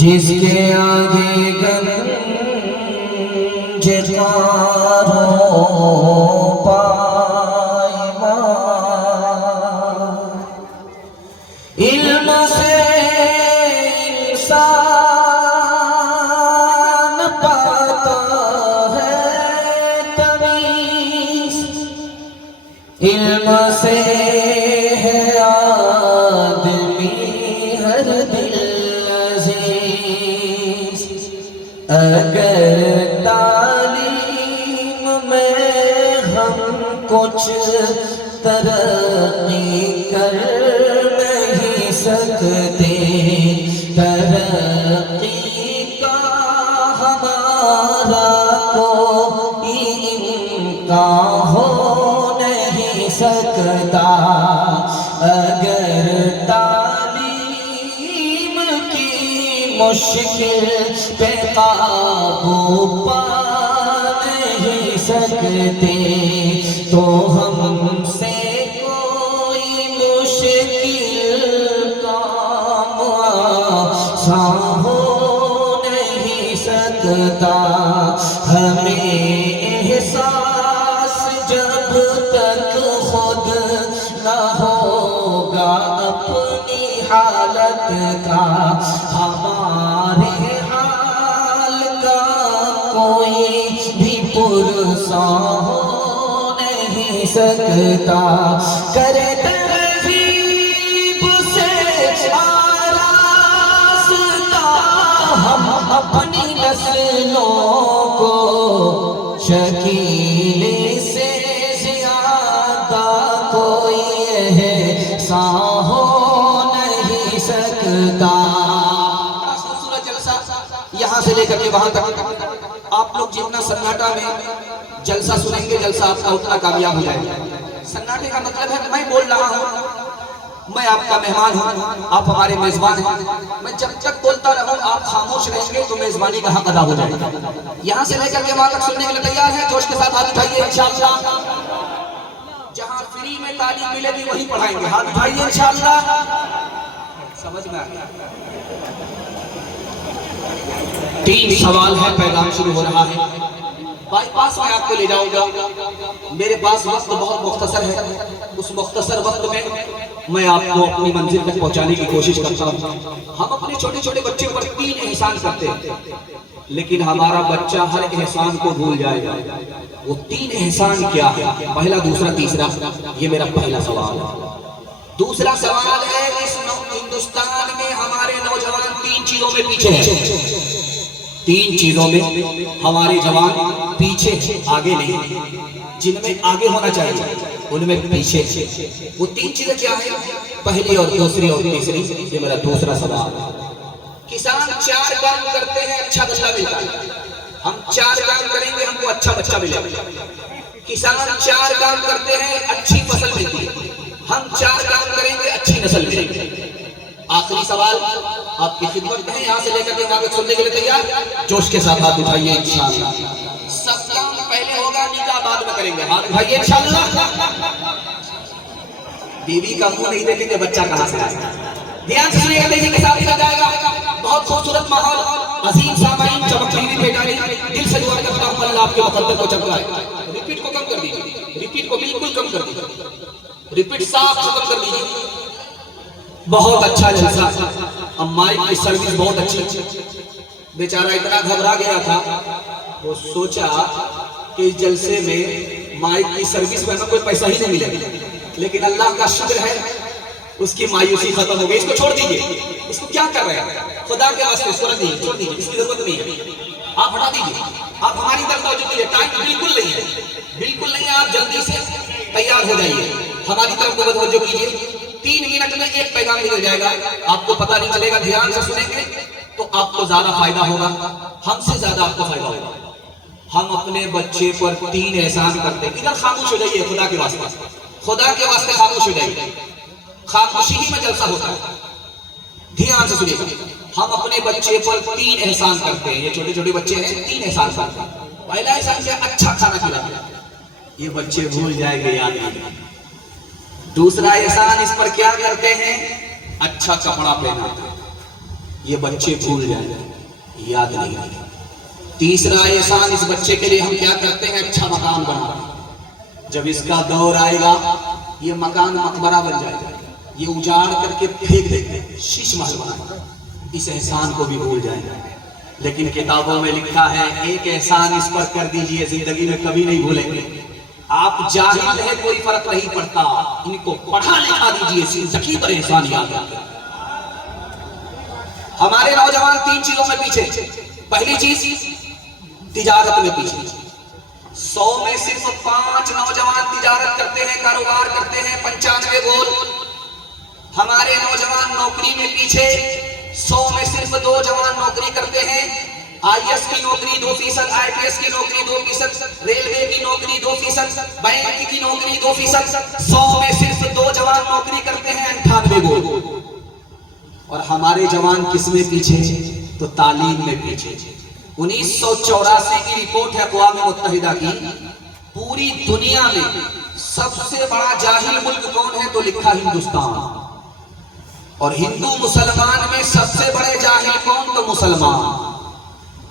जिसके आगे गंज इल्म से इंसान पाता है तमीज़ इल्म से है आदमी हर दिल अगर तालीम में हम कुछ तरक्की कर नहीं सकते तरक्की का हमारा कोई इम्कान हो नहीं सकता अगर तालीम की मुश्किल पे काबू पा नहीं सकते तो हमसे कोई मुश्किल काम आसान हो नहीं सकता हमें एहसास जब तक खुद न होगा अपनी हालत का हमारे कोई भी पुरसा हो नहीं सकता करे तरजीब से आरास्ता हम अपनी नस्लों को शकीले से ज्यादा कोई एहसान हो नहीं सकता यहाँ से लेकर के वहां तक आप लोग जितना सन्नाटा में जलसा सुनेंगे जलसा आपका उतना कामयाब हो जाएगा सन्नाटे का मतलब है मैं बोल रहा हूँ मैं आपका मेहमान हूँ आप हमारे मेजबान हैं मैं जब तक बोलता रहूँ आप खामोश रहेंगे तो मेजबानी का हक अदा हो जाएगा यहाँ से लेकर के वहां तक सुनने के लिए तैयार है जोश के साथ हाथ उठाइए इंशाअल्लाह जहाँ फ्री में तालीम मिलेगी वही पढ़ाएंगे हाथ उठाइए इंशाअल्लाह समझ में आ गया 3 सवाल है पैगाम शुरू हो रहा है बाईपास में आपको ले जाऊंगा मेरे पास वक्त बहुत मुख्तसर है उस मुख्तसर वक्त में मैं आपको अपनी मंजिल तक पहुंचाने की कोशिश करता हूं हम अपने छोटे छोटे बच्चे पर 3 एहसान करते हैं लेकिन हमारा बच्चा हर एहसान को भूल जाएगा वो 3 एहसान क्या है पहला दूसरा तीसरा ये मेरा पहला सवाल है दूसरा सवाल है इस हिंदुस्तान में हमारे नौजवान 3 चीजों में पीछे हैं 3 चीजों में हमारे जवान पीछे आगे नहीं जिनमें आगे होना चाहिए उनमें पीछे वो 3 चीजें क्या है पहली और दूसरी और तीसरी ये मेरा दूसरा सवाल किसान 4 काम करते हैं अच्छा गल्ला मिलता है हम 4 काम करेंगे हमको अच्छा बच्चा मिलेगा किसान 4 काम करते हैं अच्छी फसल मिलती है हम 4 काम करेंगे अच्छी नस्ल मिलेगी आखिरी सवाल आपकी खिदमत में है, यहाँ से लेकर के आगे सुनने के लिए तैयार? जोश के साथ हाथ उठाइए इंशाअल्लाह। सब काम पहले होगा, निकाह बाद में करेंगे। हाथ उठाइए इंशाअल्लाह। बीवी का मुंह नहीं देखेंगे, बच्चा कहाँ से आएगा? ध्यान से सुनिएगा, देखिए कैसा लिखा जाएगा। बहुत खूबसूरत माहौल, अजीम सामाइन, चमकदीदी भेजानी, दिल से दुआ करता हूं अल्लाह आपके मुकद्दर को चमकाए। रिपीट को कम कर दीजिए, रिपीट को बिल्कुल कम कर दीजिए, रिपीट साफ खत्म कर दीजिए। बहुत अच्छा जलसा, अब माइक की सर्विस बहुत अच्छी। बेचारा इतना घबरा गया था, वो सोचा कि इस जलसे में माइक की सर्विस में कोई पैसा ही नहीं मिलेगा, लेकिन अल्लाह का शुक्र है उसकी मायूसी खत्म हो गई। इसको छोड़ दीजिए, इसको क्या कर रहे हैं? खुदा के वास्ते इसको रख दीजिए, छोड़ दीजिए, इसकी जरूरत नहीं है। आप हटा दीजिए, आप हमारी तरफ तवज्जो दीजिए। टाइम बिल्कुल नहीं है, बिल्कुल नहीं है। आप जल्दी से तैयार हो जाइए, हमारी तरफ तवज्जो कीजिए। 3 मिनट में एक पैगाम निकल जाएगा, आपको पता नहीं चलेगा। ध्यान से सुनेंगे तो आपको ज्यादा फायदा होगा, हमसे ज्यादा आपको फायदा होगा। हम अपने बच्चे पर 3 एहसान करते हैं। इधर खामोश हो जाइए, खुदा के वास्ते, खुदा के वास्ते खामोश हो जाइए। खामोशी ही में जलसा होता है। ध्यान से सुनिएगा, हम अपने बच्चे पर 3 एहसान करते हैं। ये छोटे छोटे बच्चे हैं, 3 एहसान करते हैं। पहला एहसान क्या? अच्छा खाना खिलाना, ये बच्चे भूल जाएंगे, याद नहीं। दूसरा एहसान इस पर क्या करते हैं? अच्छा कपड़ा पहनाते हैं, ये बच्चे भूल जाएंगे, याद नहीं। तीसरा एहसान इस बच्चे के लिए हम क्या करते हैं? अच्छा मकान बनाते हैं। जब इसका दौर आएगा, ये मकान मकबरा बन जाएगा, ये उजाड़ करके फेंक देंगे, शीश महल बनाएंगे। इस एहसान को भी भूल जाएंगे। लेकिन किताबों में लिखा है, एक एहसान इस पर कर दीजिए, जिंदगी में कभी नहीं भूलेंगे। आप जाहिल है, कोई फर्क नहीं पड़ता, इनको पढ़ा लिखा दीजिए, जिंदगी पर एहसान याद रखें। हमारे नौजवान 3 चीजों में पीछे। पहली चीज तिजारत में पीछे। 100 में सिर्फ 5 नौजवान तिजारत करते हैं, कारोबार करते हैं। 95 गोल हमारे नौजवान नौकरी में पीछे। 100 में सिर्फ 2 जवान नौकरी करते हैं। IAS की नौकरी 2%, IPS की नौकरी 2%, रेलवे की नौकरी 2%, बैंक की नौकरी 2%। 100 में सिर्फ 2 जवान नौकरी करते हैं, 98 गोल। और हमारे जवान किसमें पीछे? तो तालीम में पीछे। 1984 की रिपोर्ट है अक़वाम मुत्तहिदा की, पूरी दुनिया में सबसे बड़ा जाहिल मुल्क कौन है? तो लिखा हिंदुस्तान। और हिंदू मुसलमान में सबसे बड़े जाहिल कौन? तो मुसलमान।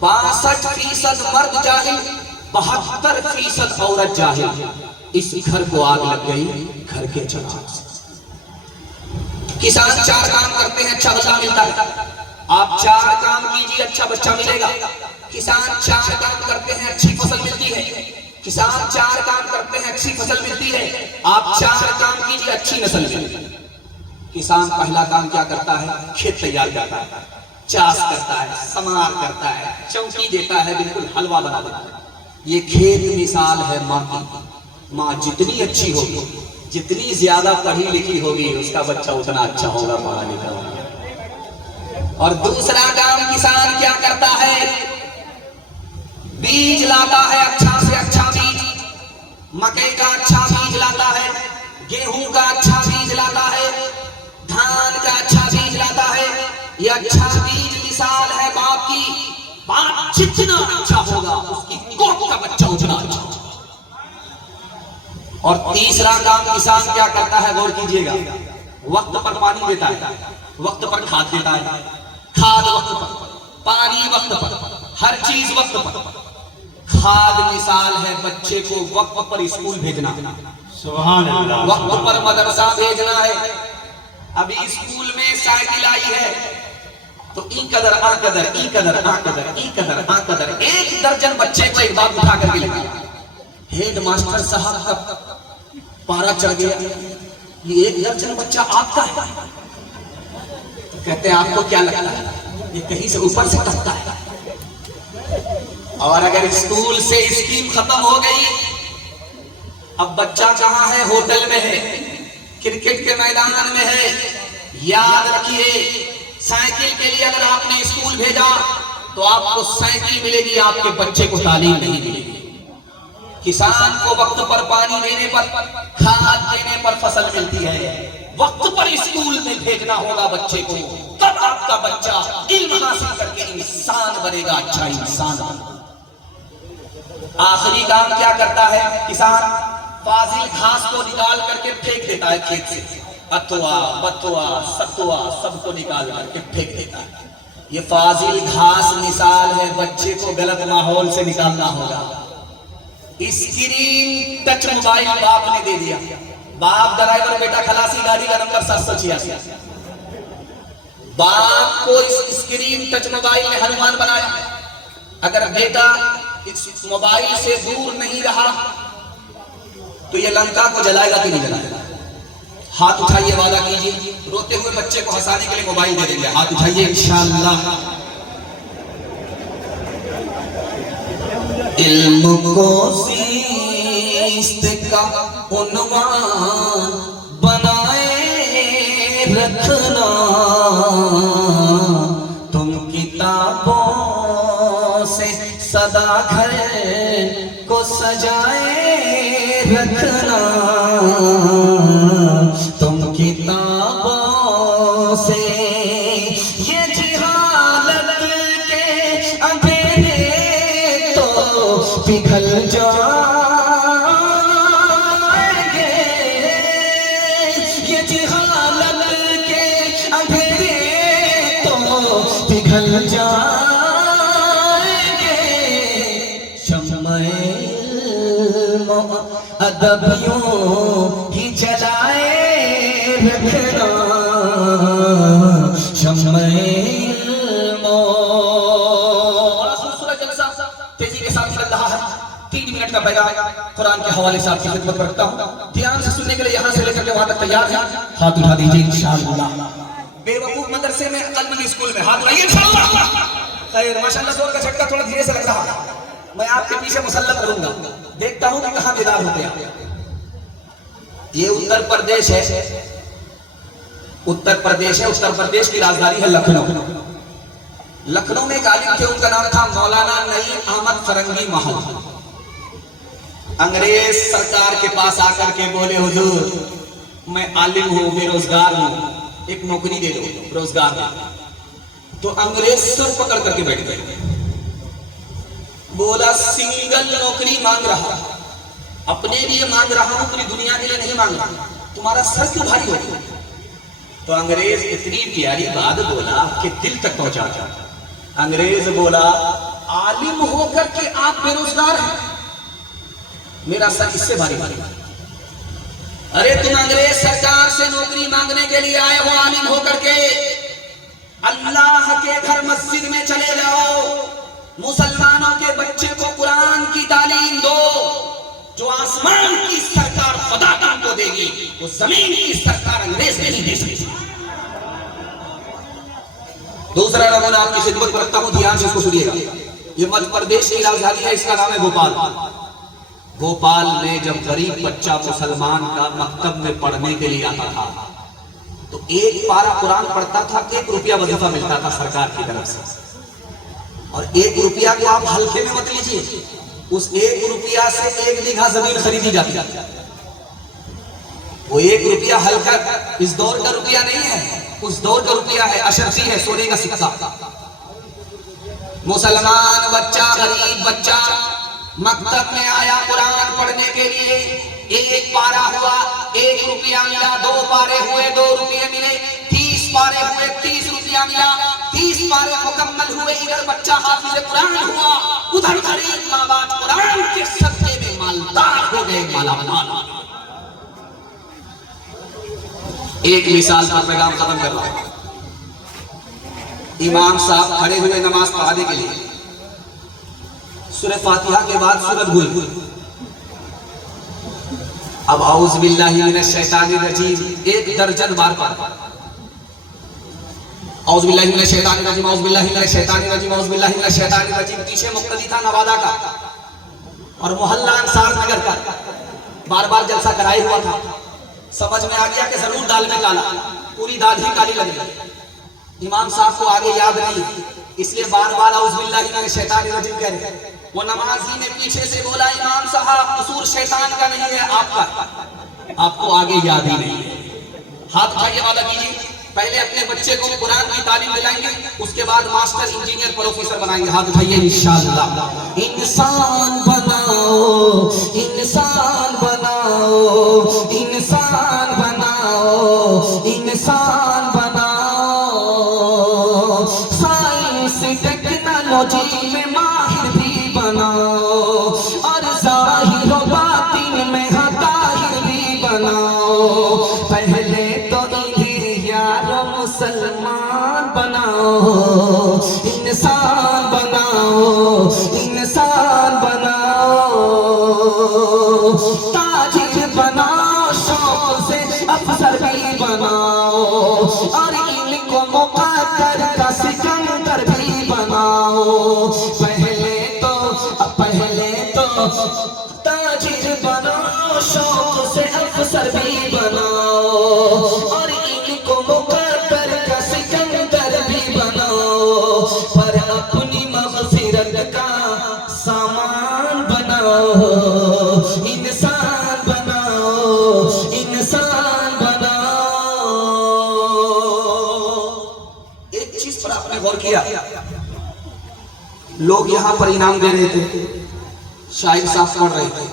62% मर्द जाहिल, 72% औरत जाहिल। इस घर को आग लग गई घर के चराग से। किसान 4 काम करते हैं, अच्छा बच्चा मिलता है। आप 4 काम कीजिए, अच्छा बच्चा मिलेगा। किसान 4 काम करते हैं, अच्छी फसल मिलती है। किसान 4 काम करते हैं, अच्छी फसल मिलती है। आप 4 काम कीजिए, अच्छी नस्ल मिलती है। किसान पहला काम क्या करता है? खेत तैयार करता है, चाष करता है, समार करता है, चौकी देता है, बिल्कुल हलवा बना देता है। ये खेत मिसाल है माँ की। माँ जितनी अच्छी होगी, जितनी ज्यादा पढ़ी लिखी होगी, उसका बच्चा उतना अच्छा होगा, पढ़ा लिखा होगा। और दूसरा काम किसान क्या करता है? बीज लाता है, अच्छा से अच्छा बीज। मकई का अच्छा बीज लाता है, गेहूं का अच्छा बीज लाता है, धान का अच्छा बीज लाता है। ये अच्छा बीज मिसाल है बाप की। बाप जितना अच्छा होगा, उसकी कोख का बच्चा उतना अच्छा होगा। और तीसरा काम किसान क्या करता है? गौर कीजिएगा, वक्त पर पानी देता है, वक्त पर खाद देता है। खाद वक्त पर, पानी वक्त पर, हर चीज वक्त पर। खाद मिसाल है बच्चे को वक्त पर स्कूल भेजना, सुभान अल्लाह, वक्त पर मदरसा भेजना है। अभी स्कूल में साइकिल आई है तो ई कदर आ कदर, ई कदर आ कदर, ई कदर आ कदर, 1 दर्जन बच्चे को एक बार उठा करके लगा। हेड मास्टर साहब का पारा चढ़ गया, ये 1 दर्जन बच्चा आपका है? तो कहते हैं आपको क्या लगता है? ये कहीं से ऊपर से टपका है। और अगर स्कूल से स्कीम खत्म हो गई, अब बच्चा कहाँ है? होटल में है, क्रिकेट के मैदान में है। याद रखिए, साइकिल के लिए अगर आपने स्कूल भेजा तो आपको साइकिल मिलेगी, आपके बच्चे को तालीम नहीं मिलेगी। किसान को वक्त पर पानी देने पर, खाद देने पर फसल मिलती है। वक्त पर स्कूल में भेजना होगा बच्चे को, तब आपका बच्चा बनेगा अच्छा इंसान। आखिरी काम क्या करता है किसान? फाजिल घास को निकाल करके फेंक देता है खेत से, अथवा बथुआ सतुआ सबको निकाल करके फेंक देता है। ये फाजिल घास मिसाल है, बच्चे को गलत माहौल से निकालना होगा। स्क्रीन टच मोबाइल बाप ने दे दिया, बाप ड्राइवर, बेटा खलासी, गाड़ी का नंबर 786। बाप को इस स्क्रीन टच मोबाइल ने हनुमान बनाया। अगर बेटा इस मोबाइल से दूर नहीं रहा तो ये लंका को जलाएगा कि नहीं जलाएगा? हाथ उठाइए, वादा कीजिए। रोते हुए बच्चे को हंसाने के लिए मोबाइल दे देंगे, हाथ उठाइए इंशाअल्लाह। इल्म को सीस्त का उन्वान बनाए रखना, तुम किताबों से सदा घर को सजाए रखना, तुम किताबों से ये जहालत के अंधेरे तो पिघल जाएंगे, ये जहालत के अंधेरे तो पिघल जाएंगे। अदबियों ही जलाए रखना, तेजी के साथ चल रहा है। 3 मिनट का पैगाम कुरान के हवाले से आपकी खिदमत रखता हूँ। ध्यान से सुनने के लिए यहाँ से लेकर के वहां तक तैयार है? हाथ उठा दीजिए इंशाअल्लाह। बेवकूफ मदरसे में, अकलमंद स्कूल में, हाथ उठाइए इंशाअल्लाह। खैर माशाअल्लाह, जोर का झटका थोड़ा धीरे से लग रहा है। मैं आपके पीछे मुसल्लत करूंगा, देखता हूं कि कहां बेदार होते हैं। ये उत्तर प्रदेश है, उत्तर प्रदेश है। उत्तर प्रदेश की राजधानी है लखनऊ। लखनऊ में एक आलिम थे, उनका नाम था मौलाना नईम अहमद फरंगी महल। अंग्रेज सरकार के पास आकर के बोले, हुजूर मैं आलिम हूं, बेरोजगार हूं, एक नौकरी दे दो, रोजगार दे। तो अंग्रेज सर पकड़ करके बैठ गए। बोला सिंगल नौकरी मांग रहा, अपने लिए मांग रहा हूं, पूरी दुनिया के लिए नहीं मांग रहा, तुम्हारा सर क्यों भारी हो? तो अंग्रेज इतनी प्यारी बात बोला कि दिल तक पहुंचा। अंग्रेज बोला, आलिम होकर के आप बेरोजगार हैं, मेरा सर इससे भारी भारी। अरे तुम अंग्रेज सरकार से नौकरी मांगने के लिए आए हो आलिम होकर के, अल्लाह के घर मस्जिद में चले जाओ, मुसलमानों के बच्चे को कुरान की तालीम दो। जो आसमान की सरकार खुदा को देगी, वो जमीन की सरकार अंग्रेज नहीं दे सकती। दूसरा नमूना आपकी खिदमत रखता हूं, ध्यान से इसको सुनिएगा। ये मध्य प्रदेश की राजधानी है, इसका नाम है भोपाल। भोपाल में जब गरीब बच्चा मुसलमान का मकतब में पढ़ने के लिए आता था तो 1 पारा कुरान पढ़ता था, 1 रुपया वजीफा मिलता था सरकार की तरफ से। और 1 रुपया को आप हल्के में मत लीजिए, उस 1 रुपया से 1 बीघा जमीन खरीदी जाती है। वो 1 रुपया हल्का इस दौर का रुपया नहीं है, उस दौर का रुपया है, अशरफी है, सोने का सिक्का। मुसलमान बच्चा, गरीब बच्चा मकतब में आया कुरान पढ़ने के लिए, 1 पारा हुआ 1 रुपया मिला, 2 पारे हुए 2 रुपये मिले, 30 पारे हुए 30 रुपया मिला, 30 पारे मुकम्मल हुए। इधर बच्चा हाफिज़ कुरान हुआ, उधर गरीब माँ बाप कुरान के सदके में मालदार हो गए, मालामाल। एक मिसाल का पैगाम खत्म कर रहा हूं। इमाम साहब खड़े हुए नमाज पढ़ाने के लिए, सूरह फातिहा के बाद सूरत हुई। अब औज़ु बिल्लाहि मिनश शैतानिर रजीम 1 दर्जन बार पढ़ा। औज़ु बिल्लाहि मिनश शैतानिर रजीम, औज़ु बिल्लाहि मिनश शैतानिर रजीम, औज़ु बिल्लाहि मिनश शैतानिर रजीम। पीछे मुक्तदी था नवादा का और मोहल्ला अंसार नगर का, बार बार जलसा कराया हुआ था। समझ में आ गया कि जरूर दाल में काला, पूरी दाल ही काली लग गई। इमाम साहब को आगे याद नहीं, इसलिए बार बार औज़ु बिल्लाहि मिनश शैतानिर रजीम कह रहे। वो नमाजी ने पीछे से बोला, इमाम साहब कसूर शैतान का नहीं है आपका, आपको आगे याद ही नहीं है। हाथ उठाइए, वादा कीजिए। पहले अपने बच्चे को कुरान की तालीम दिलाएंगे, उसके बाद मास्टर, इंजीनियर, प्रोफेसर बनाएंगे। हाथ उठाइए इंशाअल्लाह। इंसान बनाओ, इंसान बनाओ, इंसान बनाओ, इंसान बनाओ। साइंस टेक्नोलॉजी में माहिर भी बनाओ, और जाहिर व बातिन में ताहिर भी बनाओ। पहले तो मुसलमान बनाओ, इंसान बनाओ, इंसान बनाओ। ताजिर बनाओ, शौक से अफसर भी बनाओ, और इनको मुक़द्दर का सिकंदर भी बनाओ। पहले तो ताजिर बनाओ, शौक से अफसर भी बनाओ, और इनको मुक़द्दर का सिकंदर भी बनाओ। पर अपनी मग़फ़िरत का सामान बनाओ, इंसान बनाओ, इंसान बनाओ। एक चीज पर आपने गौर किया, लोग यहां पर इनाम दे रहे थे, शायर साफ पढ़ रहे थे।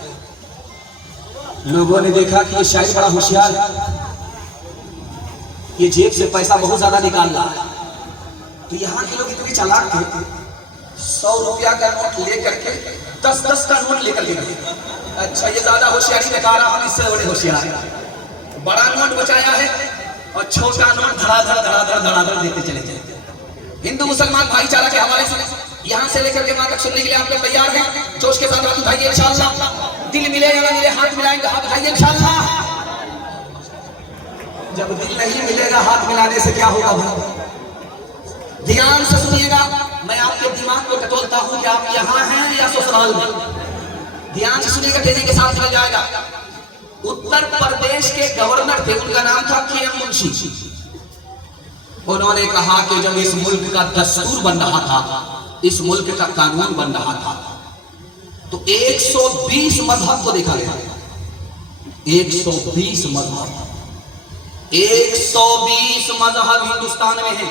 लोगों ने देखा कि ये शायर बड़ा होशियार है, ये जेब से पैसा बहुत ज्यादा निकाल रहा है। तो यहाँ के लोग इतने चालाक थे, 100 रुपया का नोट लेकर के 10-10 का नोट लेकर के गए। अच्छा, ये ज्यादा होशियारी दिखा रहा, हम इससे बड़े होशियार हैं। बड़ा नोट बचाया है और छोटा नोट धड़ाधड़ देते चले जाए। हिंदू मुसलमान भाईचारा के हवाले से यहाँ से लेकर के वहां तक सुनने के लिए आप लोग तैयार हैं? जोश के साथ हाथ उठाइए इंशाअल्लाह। दिल मिले या ना मिले, हाथ मिलाएंगे, हाथ उठाइए इंशाअल्लाह। जब दिल नहीं मिलेगा हाथ मिलाने से क्या होगा भाई? ध्यान से सुनिएगा, मैं आपके दिमाग को टटोलता हूं कि आप यहाँ हैं या ससुराल में। ध्यान से सुनिएगा, तेजी के साथ चल जाएगा। उत्तर प्रदेश के गवर्नर थे, उनका नाम था के.एम. मुंशी। उन्होंने कहा कि जब इस मुल्क का दस्तूर बन रहा था, इस मुल्क का कानून बन रहा था, तो 120 मजहब को देखा गया। 120 मजहब, 120 मजहब हिंदुस्तान में है।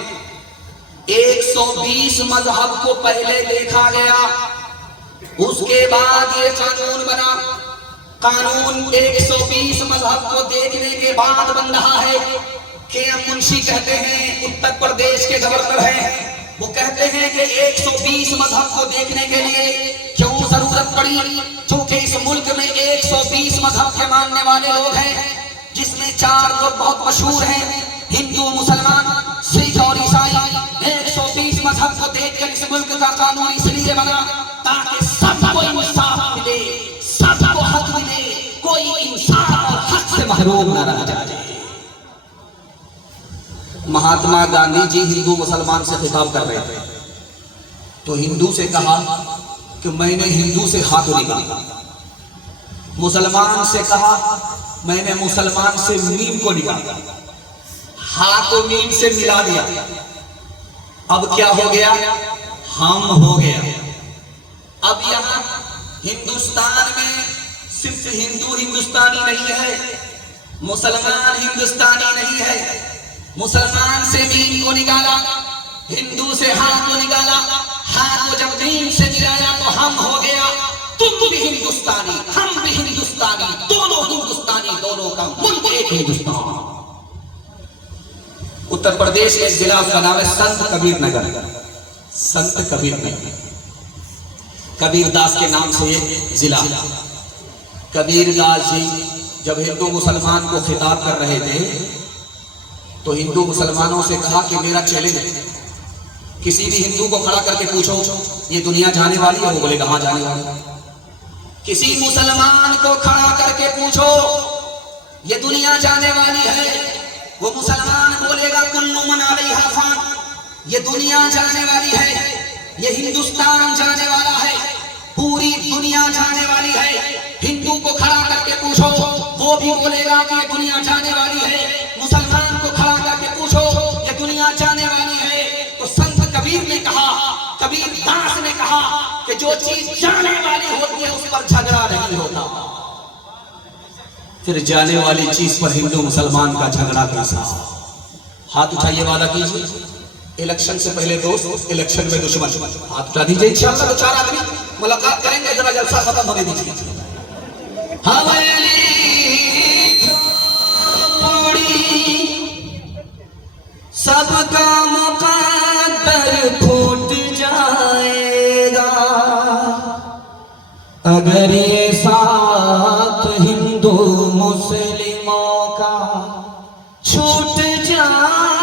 120 मजहब को पहले देखा गया, उसके बाद ये कानून बना। कानून 120 मजहब को देखने के बाद बन रहा है। के.एम. मुंशी कहते हैं, उत्तर प्रदेश के गवर्नर हैं, वो कहते हैं कि 120 मजहब को देखने के लिए क्यों जरूरत पड़ी? क्योंकि इस मुल्क में 120 मजहब के मानने वाले लोग हैं, जिसमें 4 लोग बहुत मशहूर हैं, हिंदू, मुसलमान, सिख और ईसाई। 120 मजहब को देखकर इस मुल्क का कानून इसलिए बना ताकि सबको इंसाफ मिले, सबको हक मिले, कोई इंसाफ और हक से महरूम न रह जाए। महात्मा गांधी जी हिंदू मुसलमान से खिताब कर रहे थे, तो हिंदू से कहा कि मैंने हिंदू से हाथ निकाला, मुसलमान से कहा मैंने मुसलमान से मीम को निकाला, हाथ और मीम से मिला दिया। अब क्या हो गया? हम हो गया। अब यहाँ हिंदुस्तान में सिर्फ हिंदू हिंदुस्तानी नहीं है, मुसलमान हिंदुस्तानी नहीं है। मुसलमान से मीम को निकाला, हिंदू से हाथ को निकाला, हाथ को जब मीम से मिलाया तो हम हो गया। तुम भी हिंदुस्तानी, हम भी हिंदुस्तानी, दोनों हिंदुस्तानी, दोनों का मुल्क एक हिंदुस्तान। उत्तर प्रदेश के जिला का नाम है संत कबीर नगर। संत कबीर नगर, कबीरदास के नाम से ये जिला। कबीरदास जी जब हिंदू मुसलमान को खिताब कर रहे थे, तो हिंदू मुसलमानों से कहा कि मेरा चैलेंज है, किसी भी हिंदू को खड़ा करके पूछो ये दुनिया जाने वाली है, वो बोलेगा हाँ जाने वाली। किसी मुसलमान को खड़ा करके पूछो ये दुनिया जाने वाली है, वो मुसलमान बोलेगा कुल्लु मन अलैहा फान, ये दुनिया जाने वाली है, ये हिंदुस्तान जाने वाला है, पूरी दुनिया जाने वाली है। हिंदू को खड़ा करके पूछो, वो भी बोलेगा कि ये दुनिया जाने वाली है। मुसलमान को खड़ा करके पूछो ये दुनिया जाने वाली है। तो संत कबीर ने कहा, कबीरदास ने कहा कि जो चीज जाने वाली होती है उस पर झगड़ा नहीं होता। फिर जाने वाली चीज पर हिंदू मुसलमान का झगड़ा कैसा? हाथ उठाइए, वादा कीजिए, इलेक्शन से पहले दोस्त, इलेक्शन में दुश्मन। हाथ उठा दीजिए, इंशाअल्लाह तो 4 आदमी मुलाकात करेंगे, जरा जलसा खत्म होने दीजिए। हवेली सबका मुकद्दर फूट जाएगा अगर ये साथ हिंदू मुस्लिमों का छूट जाएगा।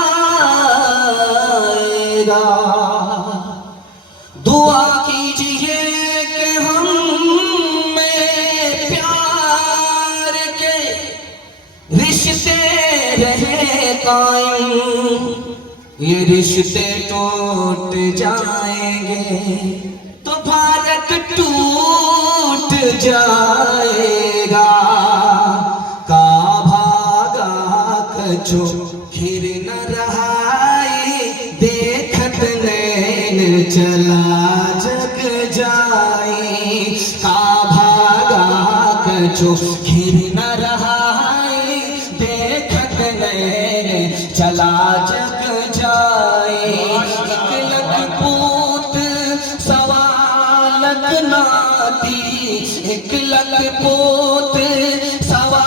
दुआ कीजिए कि हम में प्यार के रिश्ते रहे कायम, ये रिश्ते टूट जाएंगे तो भारत टूट जाएगा। का भागा कछो खिर न रहाई, देखत नैन चला जग जाई। का भागा कछो खिर न रहाई, देखत नैन चला जग जाए। एक लख पूत सवा लख नाती, एक लख पूत सवा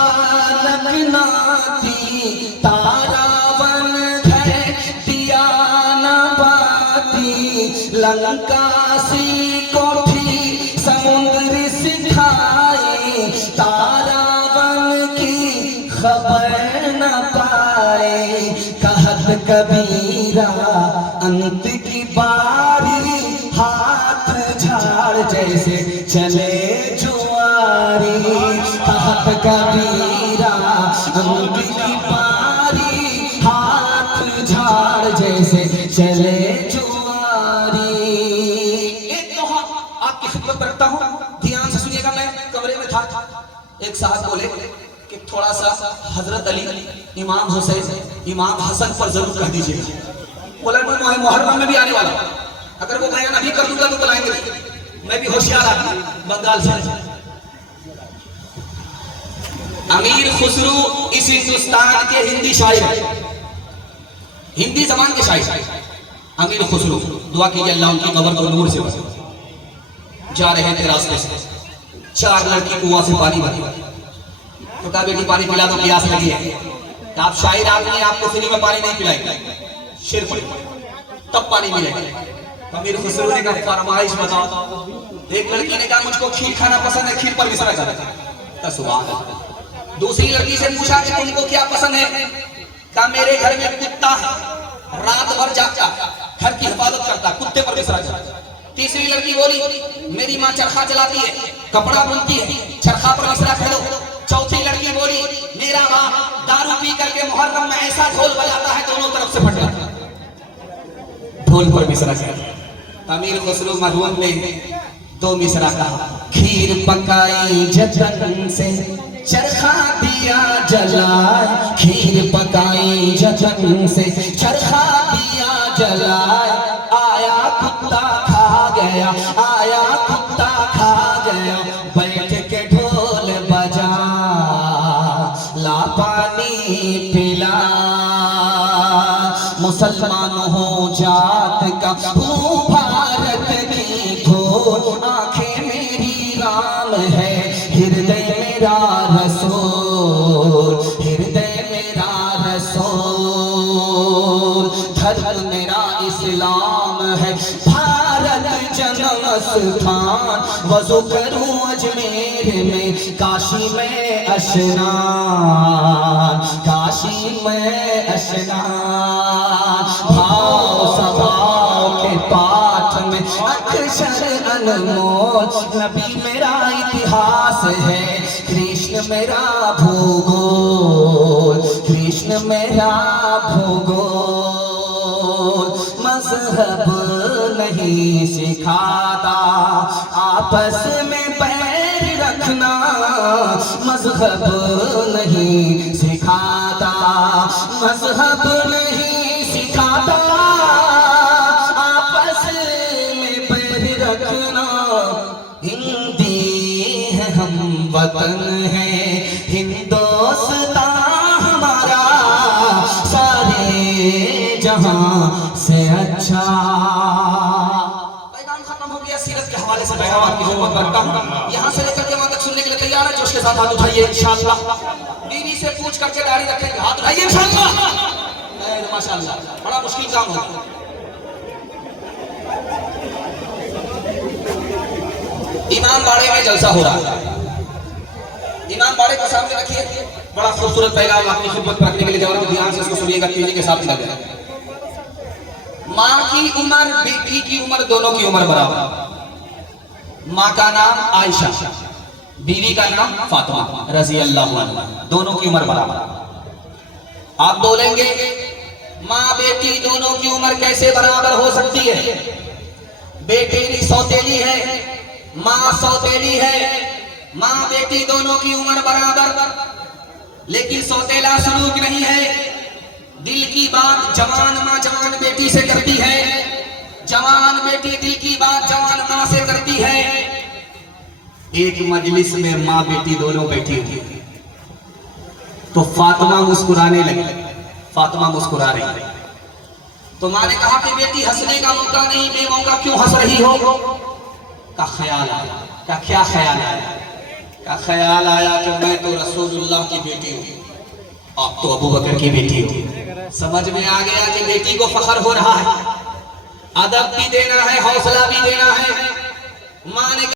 लख नाती, तारा बन गए दिया न बाती। लंका सी कोठी समुद्र सिखाई, तारा बन की खबर न पाए। कहत कबीरा अंत की बारी, हाथ झाड़ जैसे चले जुआरी। कहत कबीरा अंत की बारी, हाथ झाड़ जैसे चले जुआरी। एक दोहा आपकी खिदमत रखता हूँ, ध्यान से सुनिएगा। मैं कमरे में था, एक साहब बोले कि थोड़ा सा हजरत अली, इमाम हुसैन, इमाम हसन पर जरूर कह दीजिए। बोला मैं मुहर्रम में भी आने वाला, अगर वो बयान अभी कर दूंगा तो बुलाएंगे। मैं भी होशियार आदमी, बंगाल से। अमीर खुसरू इस हिंदुस्तान के हिंदी शायर, हिंदी जबान के शायर अमीर खुसरू। दुआ कीजिए अल्लाह उनकी कब्र को नूर से भरे। जा रहे थे रास्ते से, 4 लड़की कुआं से पानी भरी, तो कहा बेटी पानी पिला दो, प्यास लगी है। आप शायर आदमी, आपको फ्री में पानी नहीं पिलाएंगे, शेर पड़े तब पानी मिलेगा। अमीर खुसरू ने कहा फरमाइश बताओ। एक लड़की ने कहा मुझको खीर खाना पसंद है, खीर पर मिश्रा जाता है। दूसरी लड़की से पूछा कि तुमको क्या पसंद है? कहा मेरे घर में कुत्ता है, रात भर जागता, घर की हिफाजत करता, कुत्ते पर मिश्रा जाता। तीसरी लड़की बोली मेरी माँ चरखा चलाती है, कपड़ा बुनती है, चरखा पर मिश्रा खेलो। चौथी लड़की बोली मेरा बाप दारू पी करके मुहर्रम में ऐसा ढोल बजाता है दोनों तरफ से फट जाता है, ढोल पर मिश्रा खेलो। अमीर खुसरू मरहूम ने 2 मिसरा कहा। खीर पकाई जतन से चरखा दिया जलाए, खीर पकाई जतन से चरखा दिया जलाए। आया कुत्ता खा गया, आया कुत्ता खा गया, बैठ के ढोल बजा ला पानी पिला। मुसलमान हो जात का हूँ भारत की धोल, आंखें मेरी राम है, हृदय मेरा रसूल, हृदय मेरा रसूल। धर्म मेरा इस्लाम है, भारत जन्म स्थान। वज़ू करूं अजमेर में, काशी में अशनान, काशी में अशनान। भाव सभाव के पाठ में अक्षर अनमोल। नबी मेरा इतिहास है, कृष्ण मेरा भूगोल, कृष्ण मेरा भूगोल। मजहब नहीं सिखाता आपस में पैर रखना, मजहब नहीं सिखाता, मजहब नहीं सिखाता आपस में पैर रखना। हिंदी है हम वतन है, हिंदुस्तान हमारा सारे से अच्छा। पैगाम खत्म हो गया, सीरत के हवाले से पैगाम आपकी खिदमत करता हूँ। यहाँ से लेकर के वहाँ तक सुनने के लिए तैयार है? जोश के साथ हाथ उठाइए इंशाअल्लाह। बीवी से पूछ करके दाढ़ी रखेंगे, हाथ उठाइए इंशाअल्लाह। माशाअल्लाह, बड़ा मुश्किल काम होगा। इमामबाड़े में जलसा हो रहा है, इमामबाड़े को सामने रखिए। बड़ा खूबसूरत पैगाम आपकी खिदमत रखने के लिए जवाब ध्यान से इसको सुनिएगा, तेजी के साथ लगे। माँ की उम्र, बेटी की उम्र, दोनों की उम्र बराबर। माँ का नाम आयशा, बीवी का नाम फातिमा रजी अल्लाह अन्हा, दोनों की उम्र बराबर। आप बोलेंगे माँ बेटी दोनों की उम्र कैसे बराबर हो सकती है? बेटी सौतेली है, माँ सौतेली है, माँ बेटी दोनों की उम्र बराबर, लेकिन सौतेला सलूक नहीं है। दिल की बात जवान माँ जवान बेटी से करती है, जवान बेटी दिल की बात जवान माँ से करती है। एक मजलिस में माँ बेटी दोनों बैठी हुई, तो फातिमा मुस्कुराने लगी। फातिमा मुस्कुरा रही है, तो माँ ने कहा कि बेटी हंसने का मौका नहीं, बेमौका क्यों हंस रही हो? का ख्याल आया। का क्या ख्याल आया? का ख्याल आया कि मैं तो रसूलुल्लाह की बेटी हूँ, आप तो अबू बकर की बेटी हो। समझ में आ गया कि बेटी को फख्र हो रहा है, अदब भी देना है, हौसला भी देना है। माँ ने